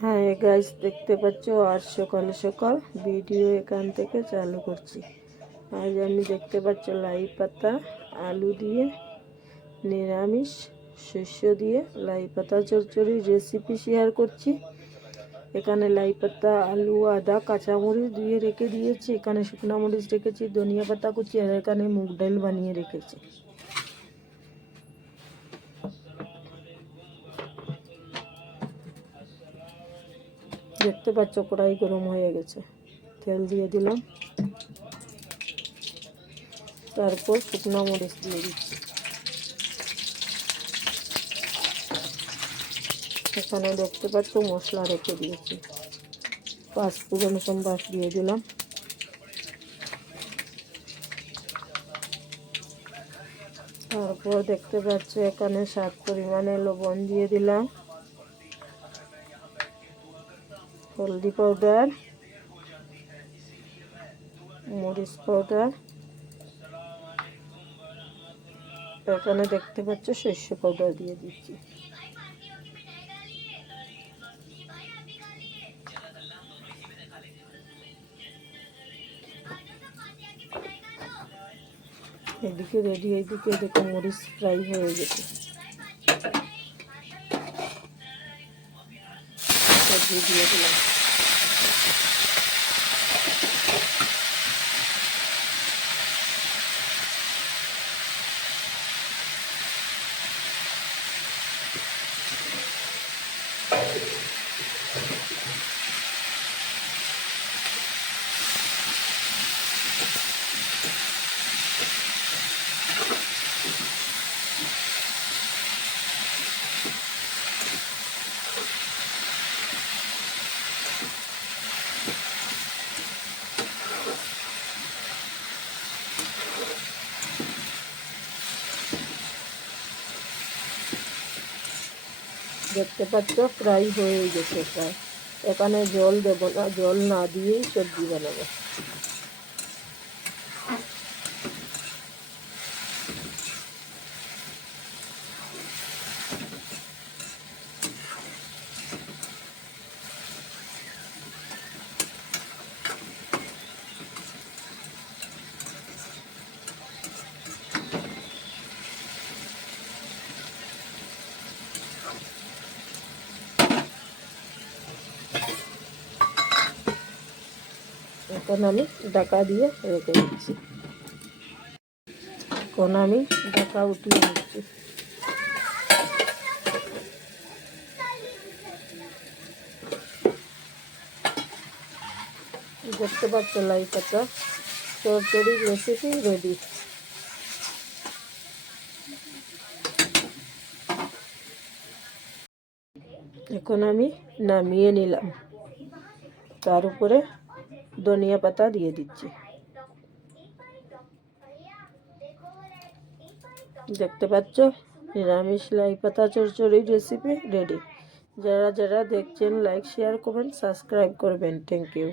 হ্যাঁ গাইস দেখতে পাচ্ছ, আর সকাল সকাল ভিডিও এখান থেকে চালু করছি। আজ আমি দেখতে পাচ্ছ, লাই পাতা, আলু দিয়ে, নিরামিষ, শস্য দিয়ে, লাই পাতা চচ্চড়ির রেসিপি শেয়ার করছি। এখানে লাই পাতা, আলু, আদা, কাঁচামরিচ দিয়ে রেখে দিয়েছি। এখানে শুকনো মরিচ রেখেছি, ধনিয়া পাতা কুচি, আর এখানে মুগ ডাল বানিয়ে রেখেছি। দেখতে পাচ্ছ, কড়াই গরম হয়ে গেছে। তেল দিয়ে দিলাম। তারপর শুকনো মরিচ দিয়ে দিচ্ছি। এখানে দেখতে পাচ্ছ, মশলা রেখে দিয়েছি। পাঁচ ফুটন সম্বাস দিয়ে দিলাম। তারপর দেখতে পাচ্ছ, এখানে স্বাদ পরিমাণে লবণ দিয়ে দিলাম। হলদি পাউডার মরিচ পাউডার এখানে দেখতে পাচ্ছ শস্য পাউডার দিয়ে দিচ্ছি। এদিকে রেডি এদিকে দেখো মরিচ ফ্রাই হয়ে গেছে। দিয়ে দিলাম দেখতে পাচ্ছ, ফ্রাই হয়ে গেছে প্রায়। এখানে জল দেবো না, জল না দিয়েই সবজি বানাবো। এখন আমি ডাকা দিয়ে রেখে দিচ্ছি। এখন আমি ডাকা উঠিয়ে দিচ্ছি দেখতে পাচ্ছ লাই পাতা চরচড়ির রেসিপি রেডি এখন আমি নামিয়ে নিলাম। তার উপরে ধনিয়া পাতা দিয়ে দিচ্ছি। দেখতে পাচ্ছ? নিরামিষ লাই পাতা চরচড়ি রেসিপি রেডি যারা যারা দেখছেন লাইক শেয়ার করবেন সাবস্ক্রাইব করবেন। Thank you